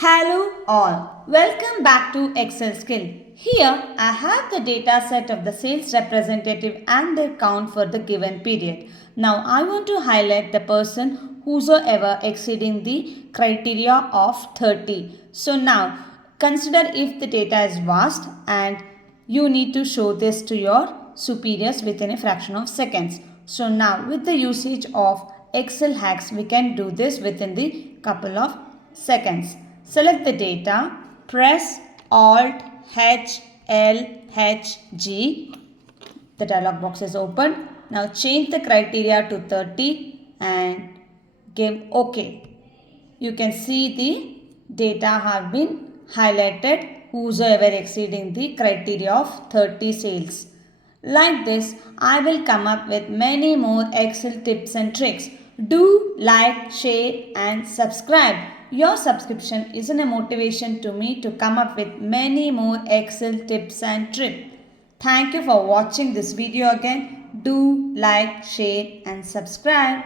Hello all, welcome back to Excel Skill. Here I have the data set of the sales representative and their count for the given period. Now I want to highlight the person whosoever exceeding the criteria of 30. So now consider if the data is vast and you need to show this to your superiors within a fraction of seconds. So now with the usage of Excel hacks we can do this within the couple of seconds. Select the data, press Alt H L H G. The dialog box is open. Now change the criteria to 30 and give OK. You can see the data have been highlighted whosoever exceeding the criteria of 30 sales. Like this, I will come up with many more Excel tips and tricks. Do like, share and subscribe. Your subscription is a motivation to me to come up with many more Excel tips and tricks. Thank you for watching this video again. Do like, share and subscribe.